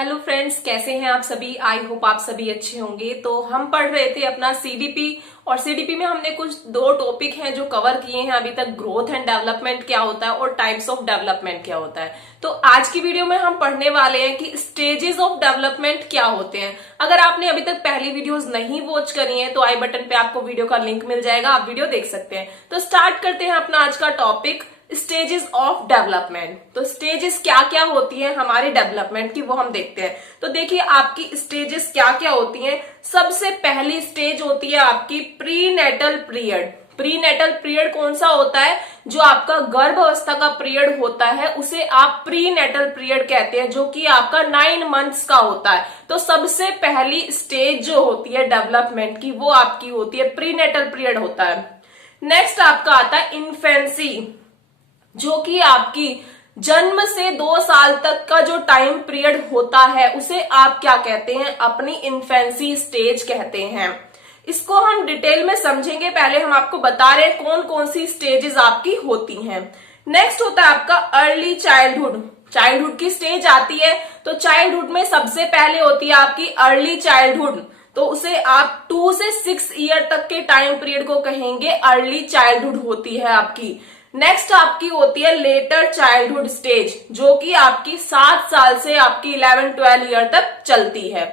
Hello friends, कैसे हैं आप सभी। आई होप आप सभी अच्छे होंगे। तो हम पढ़ रहे थे अपना सीडीपी और सीडीपी में हमने कुछ दो टॉपिक हैं जो कवर किए हैं अभी तक। ग्रोथ एंड डेवलपमेंट क्या होता है और टाइप्स ऑफ डेवलपमेंट क्या होता है। तो आज की वीडियो में हम पढ़ने वाले हैं कि स्टेजेस ऑफ डेवलपमेंट क्या होते हैं। अगर आपने अभी तक पहली वीडियोस नहीं वॉच करी हैं तो आई बटन पे आपको वीडियो का लिंक मिल जाएगा, आप वीडियो देख सकते हैं। तो स्टार्ट करते हैं अपना आज का टॉपिक, स्टेजेस ऑफ डेवलपमेंट। तो स्टेजेस क्या क्या होती है हमारे डेवलपमेंट की, वो हम देखते हैं। तो देखिए आपकी स्टेजेस क्या क्या होती हैं। सबसे पहली स्टेज होती है आपकी प्रीनेटल पीरियड। प्रीनेटल पीरियड कौन सा होता है? जो आपका गर्भ अवस्था का पीरियड होता है उसे आप प्रीनेटल पीरियड कहते हैं, जो कि आपका 9 मंथ्स का होता है। तो सबसे पहली स्टेज जो होती है डेवलपमेंट की वो आपकी होती है प्रीनेटल पीरियड होता है। नेक्स्ट आपका आता है इन्फेंसी, जो कि आपकी जन्म से 2 साल तक का जो टाइम पीरियड होता है उसे आप क्या कहते हैं? अपनी इन्फेंसी स्टेज कहते हैं। इसको हम डिटेल में समझेंगे, पहले हम आपको बता रहे हैं कौन कौन सी स्टेजेस आपकी होती हैं। नेक्स्ट होता है आपका अर्ली चाइल्डहुड। चाइल्डहुड की स्टेज आती है, तो चाइल्डहुड में सबसे पहले होती है आपकी अर्ली चाइल्डहुड। तो उसे आप 2 से 6 ईयर तक के टाइम पीरियड को कहेंगे अर्ली चाइल्डहुड होती है आपकी। नेक्स्ट आपकी होती है लेटर चाइल्डहुड स्टेज, जो कि आपकी 7 साल से आपकी 11-12 ईयर तक चलती है।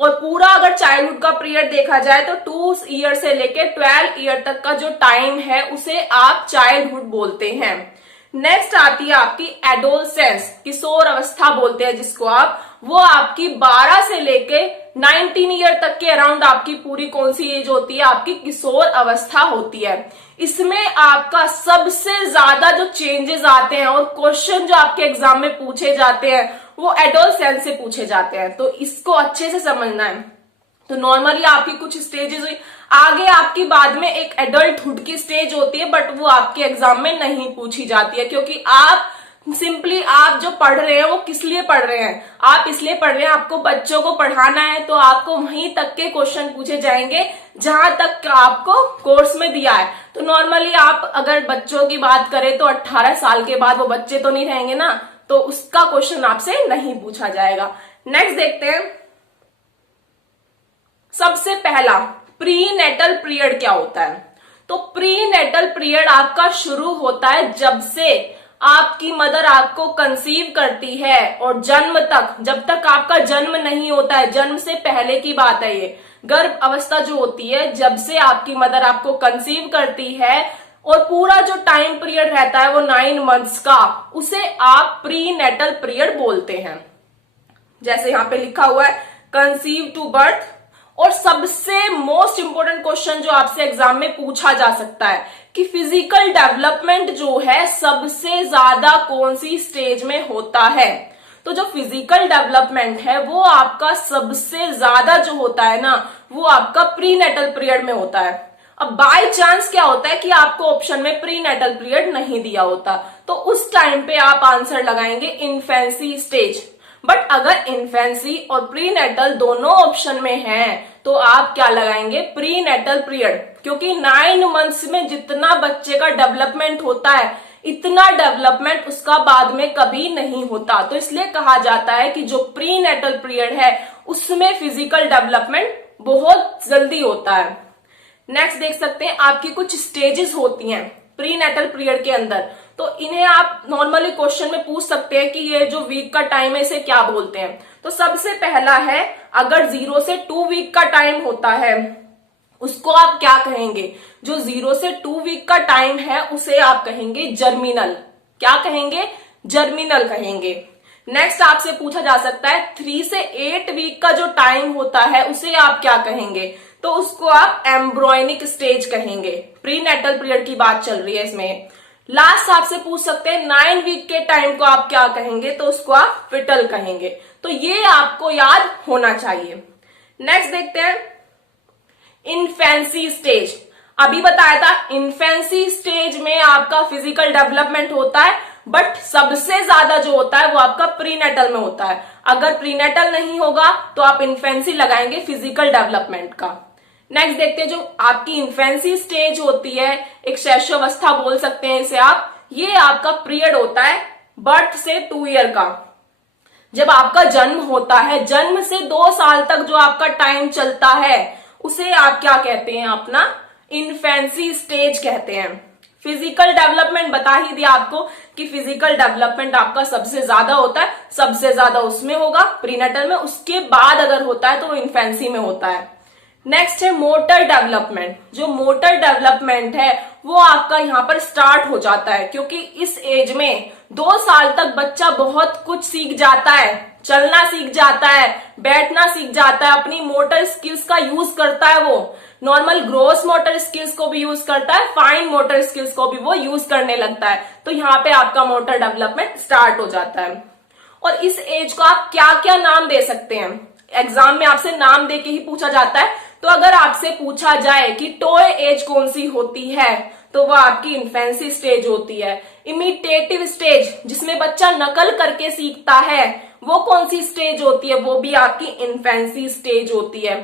और पूरा अगर चाइल्डहुड का पीरियड देखा जाए तो 2 ईयर से लेके 12 ईयर तक का जो टाइम है उसे आप चाइल्डहुड बोलते हैं। नेक्स्ट आती है आपकी एडोलसेंस, किशोर अवस्था बोलते हैं जिसको आप। वो आपकी 12 से लेके 19 ईयर तक के अराउंड आपकी पूरी कौन सी एज होती है? आपकी किशोर अवस्था होती है। इसमें आपका सबसे ज्यादा जो चेंजेस आते हैं और क्वेश्चन जो आपके एग्जाम में पूछे जाते हैं वो एडोलसेंस से पूछे जाते हैं, तो इसको अच्छे से समझना है। तो नॉर्मली आपकी कुछ स्टेजेस हुई, आगे आपकी बाद में एक एडल्टहुड की स्टेज होती है, बट वो आपके एग्जाम में नहीं पूछी जाती है, क्योंकि आप सिंपली आप जो पढ़ रहे हैं वो किस लिए पढ़ रहे हैं? आप इसलिए पढ़ रहे हैं, आपको बच्चों को पढ़ाना है, तो आपको वहीं तक के क्वेश्चन पूछे जाएंगे जहां तक आपको कोर्स में दिया है। तो नॉर्मली आप अगर बच्चों की बात करें तो 18 साल के बाद वो बच्चे तो नहीं रहेंगे ना, तो उसका क्वेश्चन आपसे नहीं पूछा जाएगा। नेक्स्ट देखते हैं, सबसे पहला प्रीनेटल पीरियड क्या होता है। तो प्रीनेटल पीरियड आपका शुरू होता है जब से आपकी मदर आपको कंसीव करती है और जन्म तक, जब तक आपका जन्म नहीं होता है, जन्म से पहले की बात है ये। गर्भ अवस्था जो होती है जब से आपकी मदर आपको कंसीव करती है और पूरा जो टाइम पीरियड रहता है वो 9 मंथ्स का, उसे आप प्रीनेटल पीरियड बोलते हैं। जैसे यहां पे लिखा हुआ है कंसीव टू बर्थ। और सबसे मोस्ट इंपोर्टेंट क्वेश्चन जो आपसे एग्जाम में पूछा जा सकता है कि फिजिकल डेवलपमेंट जो है सबसे ज्यादा कौन सी स्टेज में होता है। तो जो फिजिकल डेवलपमेंट है वो आपका सबसे ज्यादा जो होता है ना, वो आपका प्रीनेटल पीरियड में होता है। अब बाय चांस क्या होता है कि आपको ऑप्शन में प्रीनेटल पीरियड नहीं दिया होता, तो उस टाइम पे आप आंसर लगाएंगे इन्फेंसी स्टेज। बट अगर इन्फेंसी और प्रीनेटल दोनों ऑप्शन में हैं तो आप क्या लगाएंगे? प्रीनेटल पीरियड, क्योंकि 9 मंथ्स में जितना बच्चे का डेवलपमेंट होता है इतना डेवलपमेंट उसका बाद में कभी नहीं होता। तो इसलिए कहा जाता है कि जो प्रीनेटल पीरियड है उसमें फिजिकल डेवलपमेंट बहुत जल्दी होता है। नेक्स्ट देख सकते हैं, आपकी कुछ स्टेजेस होती हैं प्रीनेटल पीरियड के अंदर, तो इन्हें आप नॉर्मली क्वेश्चन में पूछ सकते हैं कि ये जो वीक का टाइम है इसे क्या बोलते हैं। तो सबसे पहला है, अगर 0 से 2 वीक का टाइम होता है उसको आप क्या कहेंगे? जो 0 से 2 वीक का टाइम है उसे आप कहेंगे जर्मिनल। क्या कहेंगे? जर्मिनल कहेंगे। नेक्स्ट आपसे पूछा जा सकता है 3 से 8 वीक का जो टाइम होता है उसे आप क्या कहेंगे? तो उसको आप एम्ब्रॉयनिक स्टेज कहेंगे। प्रीनेटल पीरियड की बात चल रही है इसमें। लास्ट आपसे पूछ सकते हैं 9 वीक के टाइम को आप क्या कहेंगे? तो उसको आप फिटल कहेंगे। तो ये आपको याद होना चाहिए। नेक्स्ट देखते हैं इन्फेंसी स्टेज। अभी बताया था इन्फेंसी स्टेज में आपका फिजिकल डेवलपमेंट होता है, बट सबसे ज्यादा जो होता है वो आपका प्रीनेटल में होता है। अगर प्रीनेटल नहीं होगा तो आप इन्फेंसी लगाएंगे फिजिकल डेवलपमेंट का। नेक्स्ट देखते हैं, जो आपकी इन्फेंसी स्टेज होती है, एक शैशवावस्था बोल सकते हैं इसे आप, ये आपका पीरियड होता है बर्थ से 2 ईयर का। जब आपका जन्म होता है, जन्म से 2 साल तक जो आपका टाइम चलता है उसे आप क्या कहते हैं, अपना इन्फेंसी स्टेज कहते हैं। फिजिकल डेवलपमेंट बता ही दिया आपको कि फिजिकल डेवलपमेंट आपका सबसे ज्यादा होता है, सबसे ज्यादा उसमें होगा प्रीनेटल में, उसके बाद अगर होता है तो वो इन्फेंसी में होता है। नेक्स्ट है मोटर डेवलपमेंट। जो मोटर डेवलपमेंट है वो आपका यहाँ पर स्टार्ट हो जाता है, क्योंकि इस एज में 2 साल तक बच्चा बहुत कुछ सीख जाता है, चलना सीख जाता है, बैठना सीख जाता है, अपनी मोटर स्किल्स का यूज करता है, वो नॉर्मल ग्रोस मोटर स्किल्स को भी यूज करता है, फाइन मोटर स्किल्स को भी वो यूज करने लगता है। तो यहाँ पे आपका मोटर डेवलपमेंट स्टार्ट हो जाता है। और इस एज को आप क्या क्या नाम दे सकते हैं, एग्जाम में आपसे नाम दे के ही पूछा जाता है। तो अगर आपसे पूछा जाए कि टॉय एज कौन सी होती है, तो वह आपकी इन्फेंसी स्टेज होती है। इमिटेटिव स्टेज, जिसमें बच्चा नकल करके सीखता है, वो कौन सी स्टेज होती है, वो भी आपकी इन्फेंसी स्टेज होती है।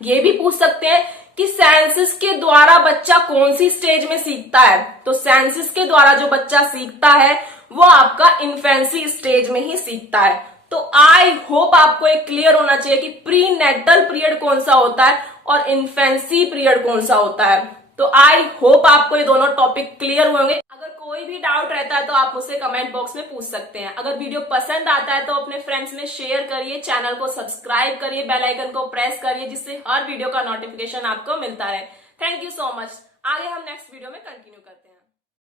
ये भी पूछ सकते हैं कि सेंसस के द्वारा बच्चा कौन सी स्टेज में सीखता है, तो सेंसस के द्वारा जो बच्चा सीखता है वो आपका इन्फेंसी स्टेज में ही सीखता है। तो आई होप आपको एक क्लियर होना चाहिए कि प्री नेटल पीरियड कौन सा होता है और इन्फेंसी पीरियड कौन सा होता है। तो आई होप आपको ये दोनों टॉपिक क्लियर होंगे। अगर कोई भी डाउट रहता है तो आप मुझसे कमेंट बॉक्स में पूछ सकते हैं। अगर वीडियो पसंद आता है तो अपने फ्रेंड्स में शेयर करिए, चैनल को सब्सक्राइब करिए, बेल आइकन को प्रेस करिए, जिससे हर वीडियो का नोटिफिकेशन आपको मिलता रहे। Thank you so much. आगे हम नेक्स्ट वीडियो में कंटिन्यू करते हैं।